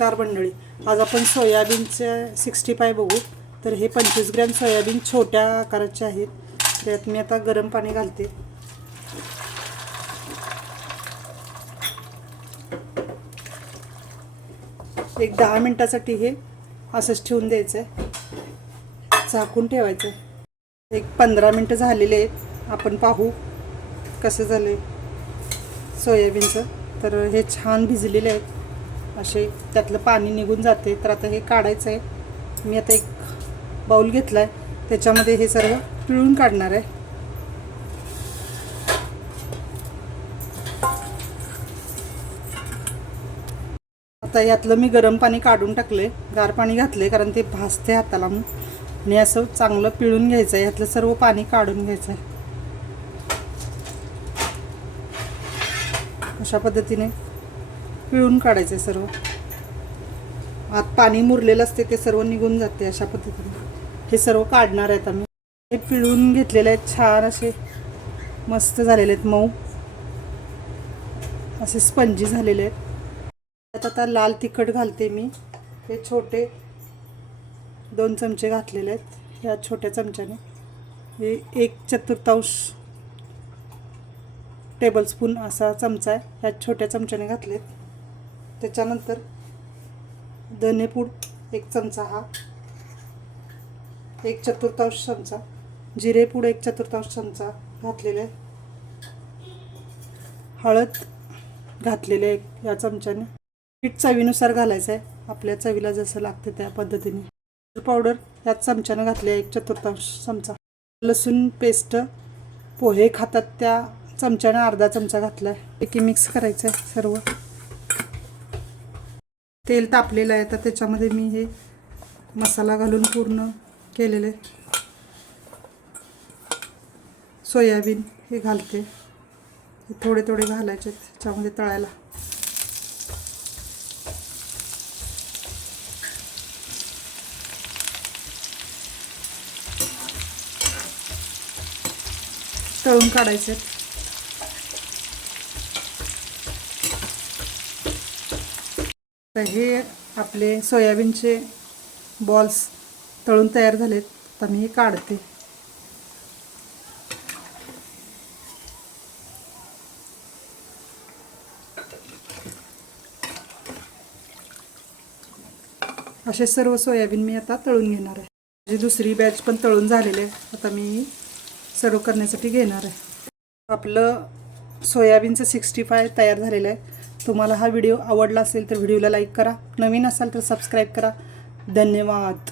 नमस्कार मंडळी. आज आपण सोयाबीनचे सिक्स्टी फाय बघू. तर हे पंचवीस ग्रॅम सोयाबीन छोट्या आकाराचे आहेत. त्यात मी आता गरम पाणी घालते. एक दहा मिनटासाठी हे असंच ठेवून द्यायचं आहे झाकून ठेवायचं आहे एक पंधरा मिनटं झालेले आहेत. आपण पाहू कसं झालं सोयाबीनचं. तर हे छान भिजलेले आहेत. असे त्यातलं पाणी निघून जाते. तर आता हे काढायचं आहे मी आता एक बाऊल घेतला आहे त्याच्यामध्ये हे सर्व पिळून काढणार आहे. आता यातलं मी गरम पाणी काढून टाकले गार पाणी घातले कारण ते भासते हाताला आणि असं चांगलं पिळून घ्यायचं आहे यातलं सर्व पाणी काढून घ्यायचं आहे अशा पद्धतीने पिळून काढायचं आहे सर्व. आत पाणी मुरलेलं असते ते सर्व निघून जाते अशा पद्धतीने. हे सर्व काढणार आहेत आम्ही. हे पिळून घेतलेले आहेत छान असे मस्त झालेले आहेत मऊ. असे स्पंजी झालेले आहेत. त्यात आता लाल तिखट घालते मी. हे छोटे दोन चमचे घातलेले आहेत ह्या छोट्या चमच्याने. हे एक चतुर्थांश टेबलस्पून असा चमचा आहे ह्या छोट्या चमच्याने घातलेत. त्याच्यानंतर धनेपूड एक चमचा हा एक चतुर्थांश चमचा जिरेपूड एक चतुर्थांश चमचा घातलेला. आहे हळद घातलेले आहे या चमच्याने. मीठ चवीनुसार घालायचं आहे आपल्या चवीला जसं लागतं त्या पद्धतीने. पावडर याच चमच्यानं घातली आहे एक चतुर्थांश चमचा. लसूण पेस्ट पोहे खातात त्या चमच्यानं अर्धा चमचा घातला आहे मिक्स करायचं आहे सर्व. तेल तापलेलं आहे तर त्याच्यामध्ये मी हे मसाला घालून पूर्ण केलेले सोयाबीन हे घालते. हे थोडे थोडे घालायचे त्याच्यामध्ये तळायला. तळून काढायचे तर हे आपले सोयाबीनचे बॉल्स तळून तयार झालेत. तर मी हे काढते. असे सर्व सोयाबीन मी आता तळून घेणार आहे. माझी दुसरी बॅच पण तळून झालेली आहे. आता मी सर्व करण्यासाठी घेणार आहे. आपलं सोयाबीनचं सिक्स्टी फाय तयार झालेलं आहे. तुम्हाला हा व्हिडिओ आवडला असेल तर व्हिडिओला लाईक करा. नवीन असाल तर सबस्क्राईब करा. धन्यवाद.